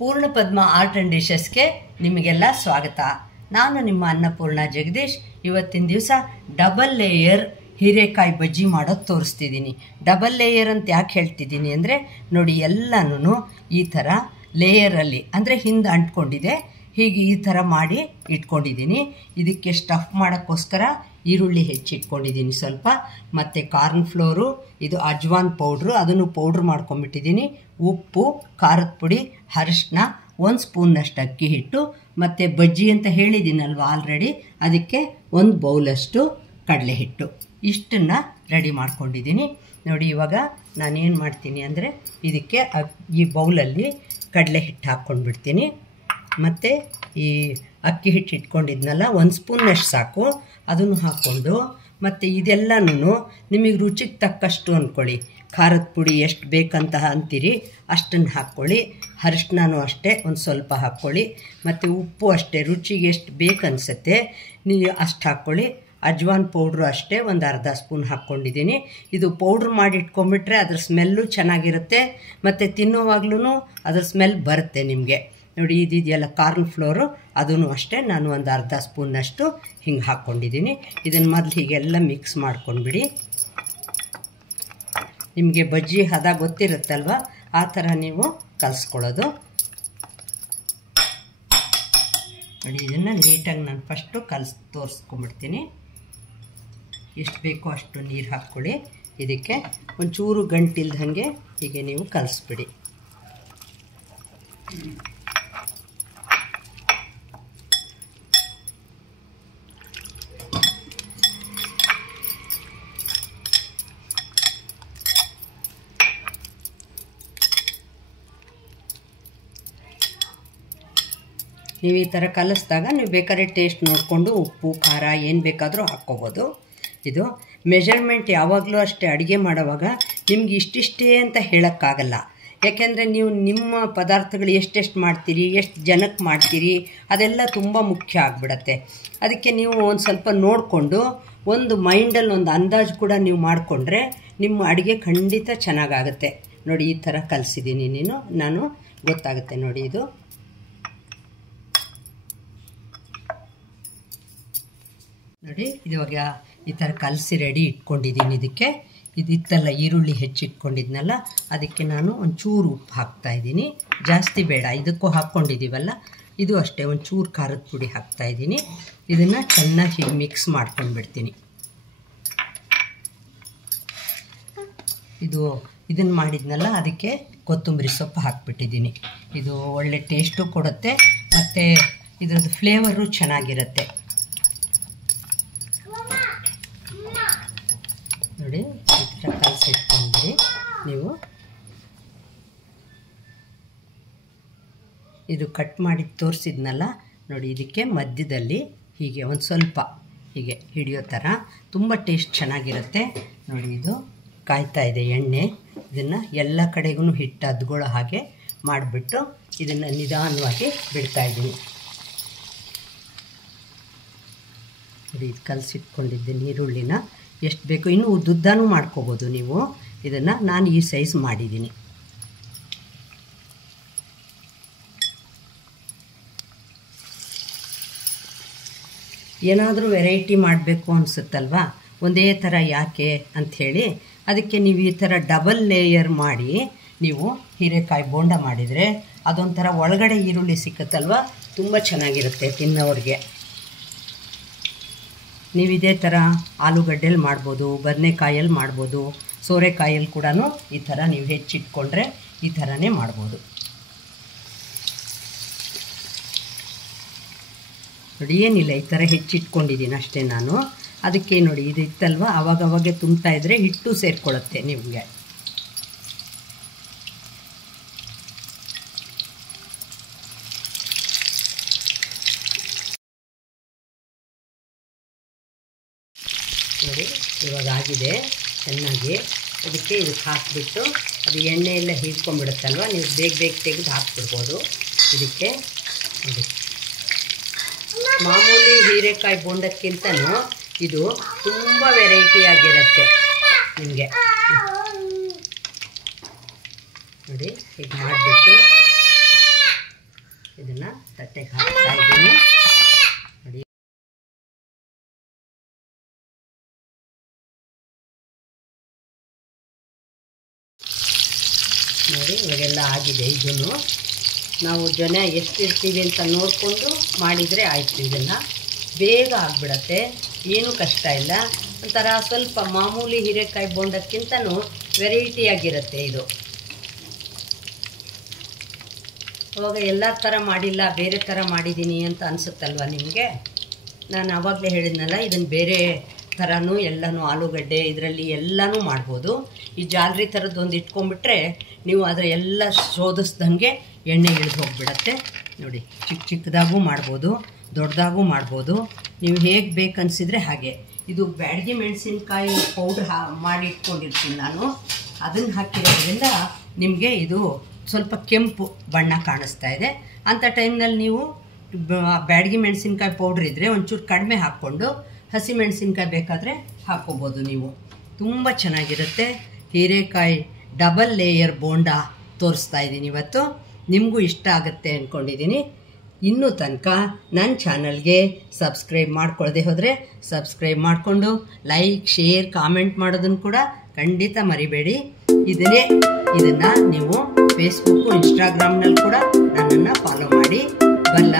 ಪೂರ್ಣ ಪದ್ಮ art and ಡಿಶಸ್ಗೆ ನಿಮಗೆಲ್ಲ ಸ್ವಾಗತ. ನಾನು ನಿಮ್ಮ ಅನ್ನಪೂರ್ಣ ಜಗದೀಶ್. ಇವತ್ತಿನ ದಿವಸ ಡಬಲ್ ಲೇಯರ್ ಹೀರೆಕಾಯಿ ಬಜ್ಜಿ ಮಾಡೋದು ತೋರಿಸ್ತಿದ್ದೀನಿ. ಡಬಲ್ ಲೇಯರ್ ಅಂತ ಯಾಕೆ ಹೇಳ್ತಿದ್ದೀನಿ ಅಂದರೆ ನೋಡಿ, ಎಲ್ಲನೂ ಈ ಥರ ಲೇಯರಲ್ಲಿ ಅಂದರೆ ಹಿಂದೆ ಅಂಟ್ಕೊಂಡಿದೆ, ಹೀಗೆ ಈ ಥರ ಮಾಡಿ ಇಟ್ಕೊಂಡಿದ್ದೀನಿ. ಇದಕ್ಕೆ ಸ್ಟಫ್ ಮಾಡೋಕ್ಕೋಸ್ಕರ ಈರುಳ್ಳಿ ಹೆಚ್ಚಿಟ್ಕೊಂಡಿದ್ದೀನಿ ಸ್ವಲ್ಪ, ಮತ್ತು ಕಾರ್ನ್ ಫ್ಲೋರು, ಇದು ಅಜ್ವಾನ್ ಪೌಡ್ರು, ಅದನ್ನು ಪೌಡ್ರ್ ಮಾಡ್ಕೊಂಬಿಟ್ಟಿದ್ದೀನಿ, ಉಪ್ಪು, ಖಾರದ ಪುಡಿ, ಅರಿಶಿನ, 1 ಸ್ಪೂನ್ನಷ್ಟು ಅಕ್ಕಿ ಹಿಟ್ಟು, ಮತ್ತು ಬಜ್ಜಿ ಅಂತ ಹೇಳಿದ್ದೀನಲ್ವ ಆಲ್ರೆಡಿ, ಅದಕ್ಕೆ 1 ಬೌಲಷ್ಟು ಕಡಲೆ ಹಿಟ್ಟು. ಇಷ್ಟನ್ನು ರೆಡಿ ಮಾಡ್ಕೊಂಡಿದ್ದೀನಿ. ನೋಡಿ, ಇವಾಗ ನಾನೇನು ಮಾಡ್ತೀನಿ ಅಂದರೆ ಇದಕ್ಕೆ ಈ ಬೌಲಲ್ಲಿ ಕಡಲೆ ಹಿಟ್ಟು ಹಾಕ್ಕೊಂಡ್ಬಿಡ್ತೀನಿ, ಮತ್ತು ಈ ಅಕ್ಕಿ ಹಿಟ್ಟು ಇಟ್ಕೊಂಡಿದ್ನಲ್ಲ 1 ಸ್ಪೂನ್ನಷ್ಟು ಸಾಕು, ಅದನ್ನು ಹಾಕ್ಕೊಂಡು, ಮತ್ತು ಇದೆಲ್ಲನೂ ನಿಮಗೆ ರುಚಿಗೆ ತಕ್ಕಷ್ಟು ಅಂದ್ಕೊಳ್ಳಿ. ಖಾರದ ಪುಡಿ ಎಷ್ಟು ಬೇಕಂತ ಅಂತೀರಿ ಅಷ್ಟನ್ನು ಹಾಕ್ಕೊಳ್ಳಿ, ಅರಿಶಿನೂ ಅಷ್ಟೇ ಒಂದು ಸ್ವಲ್ಪ ಹಾಕ್ಕೊಳ್ಳಿ, ಮತ್ತು ಉಪ್ಪು ಅಷ್ಟೇ ರುಚಿಗೆ ಎಷ್ಟು ಬೇಕನ್ಸುತ್ತೆ ನೀವು ಅಷ್ಟು ಹಾಕ್ಕೊಳ್ಳಿ. ಅಜ್ವಾನ್ ಪೌಡ್ರು ಅಷ್ಟೇ ಒಂದು ಅರ್ಧ ಸ್ಪೂನ್ ಹಾಕ್ಕೊಂಡಿದ್ದೀನಿ. ಇದು ಪೌಡ್ರ್ ಮಾಡಿ ಇಟ್ಕೊಂಡ್ಬಿಟ್ರೆ ಅದ್ರ ಸ್ಮೆಲ್ಲು ಚೆನ್ನಾಗಿರುತ್ತೆ, ಮತ್ತು ತಿನ್ನೋವಾಗ್ಲೂ ಅದ್ರ ಸ್ಮೆಲ್ ಬರುತ್ತೆ ನಿಮಗೆ. ನೋಡಿ, ಇದೆಯಲ್ಲ ಕಾರ್ನ್ ಫ್ಲೋರು, ಅದೂ ಅಷ್ಟೇ ನಾನು ಒಂದು ಅರ್ಧ ಸ್ಪೂನ್ನಷ್ಟು ಹಿಂಗೆ ಹಾಕ್ಕೊಂಡಿದ್ದೀನಿ. ಇದನ್ನು ಮೊದಲು ಹೀಗೆಲ್ಲ ಮಿಕ್ಸ್ ಮಾಡ್ಕೊಂಡ್ಬಿಡಿ. ನಿಮಗೆ ಬಜ್ಜಿ ಹದ ಗೊತ್ತಿರುತ್ತಲ್ವ, ಆ ಥರ ನೀವು ಕಲಿಸ್ಕೊಳ್ಳೋದು. ನೋಡಿ, ಇದನ್ನು ನೀಟಾಗಿ ನಾನು ಫಸ್ಟು ತೋರಿಸ್ಕೊಂಬಿಡ್ತೀನಿ. ಎಷ್ಟು ಬೇಕೋ ಅಷ್ಟು ನೀರು ಹಾಕ್ಕೊಳ್ಳಿ. ಇದಕ್ಕೆ ಒಂಚೂರು ಗಂಟಿಲ್ದಂಗೆ ಹೀಗೆ ನೀವು ಕಲಿಸ್ಬಿಡಿ. ನೀವು ಈ ಥರ ಕಲಿಸಿದಾಗ ನೀವು ಬೇಕಾದ್ರೆ ಟೇಸ್ಟ್ ನೋಡಿಕೊಂಡು ಉಪ್ಪು ಖಾರ ಏನು ಬೇಕಾದರೂ ಹಾಕ್ಕೋಬೋದು. ಇದು ಮೆಜರ್ಮೆಂಟ್ ಯಾವಾಗಲೂ ಅಷ್ಟೇ, ಅಡುಗೆ ಮಾಡೋವಾಗ ನಿಮ್ಗೆ ಇಷ್ಟಿಷ್ಟೇ ಅಂತ ಹೇಳೋಕ್ಕಾಗಲ್ಲ. ಯಾಕೆಂದರೆ ನೀವು ನಿಮ್ಮ ಪದಾರ್ಥಗಳು ಎಷ್ಟೆಷ್ಟು ಮಾಡ್ತೀರಿ, ಎಷ್ಟು ಜನಕ್ಕೆ ಮಾಡ್ತೀರಿ, ಅದೆಲ್ಲ ತುಂಬ ಮುಖ್ಯ ಆಗಿಬಿಡತ್ತೆ. ಅದಕ್ಕೆ ನೀವು ಒಂದು ಸ್ವಲ್ಪ ನೋಡಿಕೊಂಡು ಒಂದು ಮೈಂಡಲ್ಲಿ ಒಂದು ಅಂದಾಜು ಕೂಡ ನೀವು ಮಾಡಿಕೊಂಡ್ರೆ ನಿಮ್ಮ ಅಡುಗೆ ಖಂಡಿತ ಚೆನ್ನಾಗಾಗುತ್ತೆ. ನೋಡಿ, ಈ ಥರ ಕಲಿಸಿದ್ದೀನಿ ನಾನು ಗೊತ್ತಾಗುತ್ತೆ. ನೋಡಿ, ಇದು ನೋಡಿ, ಇವಾಗ ಈ ಥರ ಕಲಸಿ ರೆಡಿ ಇಟ್ಕೊಂಡಿದ್ದೀನಿ. ಇದಕ್ಕೆ ಇದಿತ್ತಲ್ಲ ಈರುಳ್ಳಿ ಹೆಚ್ಚಿಟ್ಕೊಂಡಿದ್ನಲ್ಲ, ಅದಕ್ಕೆ ನಾನು ಒಂಚೂರು ಉಪ್ಪು ಹಾಕ್ತಾಯಿದ್ದೀನಿ, ಜಾಸ್ತಿ ಬೇಡ. ಇದಕ್ಕೂ ಹಾಕ್ಕೊಂಡಿದ್ದೀವಲ್ಲ, ಇದು ಅಷ್ಟೇ ಒಂಚೂರು ಖಾರದ ಪುಡಿ ಹಾಕ್ತಾಯಿದ್ದೀನಿ. ಇದನ್ನು ಚೆನ್ನಾಗಿ ಹೀಗೆ ಮಿಕ್ಸ್ ಮಾಡ್ಕೊಂಡ್ಬಿಡ್ತೀನಿ. ಇದನ್ನು ಮಾಡಿದ್ನಲ್ಲ, ಅದಕ್ಕೆ ಕೊತ್ತಂಬರಿ ಸೊಪ್ಪು ಹಾಕ್ಬಿಟ್ಟಿದ್ದೀನಿ. ಇದು ಒಳ್ಳೆ ಟೇಸ್ಟು ಕೊಡುತ್ತೆ, ಮತ್ತು ಇದ್ರದ್ದು ಫ್ಲೇವರು ಚೆನ್ನಾಗಿರುತ್ತೆ. ನೋಡಿ, ಈ ಥರ ಕಲಸಿಟ್ಕೊಂಡ್ಬಿಡಿ ನೀವು. ಇದು ಕಟ್ ಮಾಡಿ ತೋರಿಸಿದ್ನಲ್ಲ ನೋಡಿ, ಇದಕ್ಕೆ ಮಧ್ಯದಲ್ಲಿ ಹೀಗೆ ಒಂದು ಸ್ವಲ್ಪ ಹೀಗೆ ಹಿಡಿಯೋ ಥರ ತುಂಬ ಟೇಸ್ಟ್ ಚೆನ್ನಾಗಿರುತ್ತೆ. ನೋಡಿ, ಇದು ಕಾಯ್ತಾ ಇದೆ ಎಣ್ಣೆ. ಇದನ್ನು ಎಲ್ಲ ಕಡೆಗೂ ಹಿಟ್ಟು ಅದ್ಗೊಳ್ಳೋ ಹಾಗೆ ಮಾಡಿಬಿಟ್ಟು ಇದನ್ನು ನಿಧಾನವಾಗಿ ಬಿಡ್ತಾಯಿದ್ದೀನಿ. ನೋಡಿ, ಇದು ಕಲಸಿಟ್ಕೊಂಡಿದ್ದೀನಿ ಈರುಳ್ಳಿನ. ಎಷ್ಟು ಬೇಕು ಇನ್ನೂ ಉದ್ದುದ್ದನೂ ಮಾಡ್ಕೋಬೋದು ನೀವು. ಇದನ್ನು ನಾನು ಈ ಸೈಜ್ ಮಾಡಿದ್ದೀನಿ. ಏನಾದರೂ ವೆರೈಟಿ ಮಾಡಬೇಕು ಅನಿಸುತ್ತಲ್ವ, ಒಂದೇ ಥರ ಯಾಕೆ ಅಂಥೇಳಿ ಅದಕ್ಕೆ ನೀವು ಈ ಥರ ಡಬಲ್ ಲೇಯರ್ ಮಾಡಿ ನೀವು ಹೀರೆಕಾಯಿ ಬೋಂಡ ಮಾಡಿದರೆ ಅದೊಂಥರ ಒಳಗಡೆ ಈರುಳ್ಳಿ ಸಿಕ್ಕತ್ತಲ್ವ, ತುಂಬ ಚೆನ್ನಾಗಿರುತ್ತೆ ತಿನ್ನೋರಿಗೆ. ನೀವು ಇದೇ ಥರ ಆಲೂಗಡ್ಡೆಯಲ್ಲಿ ಮಾಡ್ಬೋದು, ಬದನೆಕಾಯಲ್ಲಿ ಮಾಡ್ಬೋದು, ಸೋರೆಕಾಯಲ್ಲಿ ಕೂಡ ಈ ಥರ ನೀವು ಹೆಚ್ಚಿಟ್ಕೊಂಡ್ರೆ ಈ ಥರನೇ ಮಾಡ್ಬೋದು. ನೋಡಿ, ಏನಿಲ್ಲ, ಈ ಥರ ಹೆಚ್ಚಿಟ್ಕೊಂಡಿದ್ದೀನಿ ಅಷ್ಟೇ ನಾನು. ಅದಕ್ಕೆ ನೋಡಿ, ಇದು ಇತ್ತಲ್ವ, ಆವಾಗವಾಗೆ ತುಂಬ್ತಾ ಇದ್ದರೆ ಹಿಟ್ಟು ಸೇರಿಕೊಳ್ಳುತ್ತೆ ನಿಮಗೆ. ನೋಡಿ, ಇವಾಗ ಆಗಿದೆ ಚೆನ್ನಾಗಿ. ಅದಕ್ಕೆ ಇದಕ್ಕೆ ಹಾಕಿಬಿಟ್ಟು ಅದು ಎಣ್ಣೆ ಎಲ್ಲ ಹೀರ್ಕೊಂಡ್ಬಿಡುತ್ತಲ್ವ, ನೀವು ಬೇಗ ತೆಗೆದು ಹಾಕ್ಬಿಡ್ಬೋದು ಇದಕ್ಕೆ. ನೋಡಿ, ಮಾಮೂಲಿ ಹೀರೆಕಾಯಿ ಬೋಂಡಕ್ಕಿಂತನೂ ಇದು ತುಂಬ ವೆರೈಟಿ ಆಗಿರುತ್ತೆ ನಿಮಗೆ. ನೋಡಿ, ಹೀಗೆ ಮಾಡಿಬಿಟ್ಟು ಇದನ್ನು ತಟ್ಟೆಗೆ ಹಾಕ್ತಾ ಇದ್ದೀನಿ ನೋಡಿ. ನೋಡಿ ಇವಾಗೆಲ್ಲ ಆಗಿದೆ. ಇದನ್ನು ನಾವು ಜನ ಎಷ್ಟಿರ್ತೀವಿ ಅಂತ ನೋಡಿಕೊಂಡು ಮಾಡಿದರೆ ಆಯಿತು. ಇದನ್ನು ಬೇಗ ಆಗಿಬಿಡತ್ತೆ, ಏನೂ ಕಷ್ಟ ಇಲ್ಲ. ಒಂಥರ ಸ್ವಲ್ಪ ಮಾಮೂಲಿ ಹೀರೆಕಾಯಿ ಬೋಂಡಕ್ಕಿಂತನೂ ವೆರೈಟಿಯಾಗಿರುತ್ತೆ ಇದು. ಅವಾಗ ಎಲ್ಲ ಥರ ಮಾಡಿಲ್ಲ, ಬೇರೆ ಥರ ಮಾಡಿದ್ದೀನಿ ಅಂತ ಅನಿಸುತ್ತಲ್ವ ನಿಮಗೆ. ನಾನು ಆವಾಗಲೇ ಹೇಳಿದ್ನಲ್ಲ, ಇದನ್ನು ಬೇರೆ ಥರನೂ ಎಲ್ಲನೂ ಆಲೂಗಡ್ಡೆ ಇದರಲ್ಲಿ ಎಲ್ಲನೂ ಮಾಡ್ಬೋದು. ಈ ಜಾಲರಿ ಥರದ್ದೊಂದು ಇಟ್ಕೊಂಡ್ಬಿಟ್ರೆ ನೀವು ಅದರ ಎಲ್ಲ ಶೋಧಿಸ್ದಂಗೆ ಎಣ್ಣೆ ಇಳಿದು ಹೋಗಿಬಿಡತ್ತೆ ನೋಡಿ. ಚಿಕ್ಕ ಚಿಕ್ಕದಾಗೂ ಮಾಡ್ಬೋದು, ದೊಡ್ಡದಾಗೂ ಮಾಡ್ಬೋದು, ನೀವು ಹೇಗೆ ಬೇಕನ್ಸಿದ್ರೆ ಹಾಗೆ. ಇದು ಬ್ಯಾಡಗಿ ಮೆಣಸಿನ್ಕಾಯಿ ಪೌಡ್ರ್ ಮಾಡಿ ಇಟ್ಕೊಂಡಿರ್ತೀನಿ ನಾನು, ಅದನ್ನು ಹಾಕಿರೋದ್ರಿಂದ ನಿಮಗೆ ಇದು ಸ್ವಲ್ಪ ಕೆಂಪು ಬಣ್ಣ ಕಾಣಿಸ್ತಾ ಇದೆ. ಅಂಥ ಟೈಮ್ನಲ್ಲಿ ನೀವು ಬ್ಯಾಡಗಿ ಮೆಣಸಿನ್ಕಾಯಿ ಪೌಡ್ರ್ ಇದ್ದರೆ ಒಂಚೂರು ಕಡಿಮೆ ಹಾಕ್ಕೊಂಡು ಹಸಿ ಮೆಣಸಿನ್ಕಾಯಿ ಬೇಕಾದರೆ ಹಾಕ್ಕೋಬೋದು ನೀವು. ತುಂಬ ಚೆನ್ನಾಗಿರುತ್ತೆ. ಹೀರೆಕಾಯಿ ಡಬಲ್ ಲೇಯರ್ ಬೋಂಡ ತೋರಿಸ್ತಾ ಇದ್ದೀನಿ ಇವತ್ತು. ನಿಮಗೂ ಇಷ್ಟ ಆಗುತ್ತೆ ಅಂದ್ಕೊಂಡಿದ್ದೀನಿ. ಇನ್ನೂ ತನಕ ನನ್ನ ಚಾನಲ್ಗೆ ಸಬ್ಸ್ಕ್ರೈಬ್ ಮಾಡ್ಕೊಳ್ಳದೆ ಹೋದರೆ ಸಬ್ಸ್ಕ್ರೈಬ್ ಮಾಡಿಕೊಂಡು ಲೈಕ್, ಶೇರ್, ಕಾಮೆಂಟ್ ಮಾಡೋದನ್ನು ಕೂಡ ಖಂಡಿತ ಮರಿಬೇಡಿ. ಇದನ್ನು ನೀವು ಫೇಸ್ಬುಕ್ಕು, ಇನ್ಸ್ಟಾಗ್ರಾಮ್ನಲ್ಲಿ ಕೂಡ ನನ್ನನ್ನು ಫಾಲೋ ಮಾಡಿ. ಬಲ್ಲ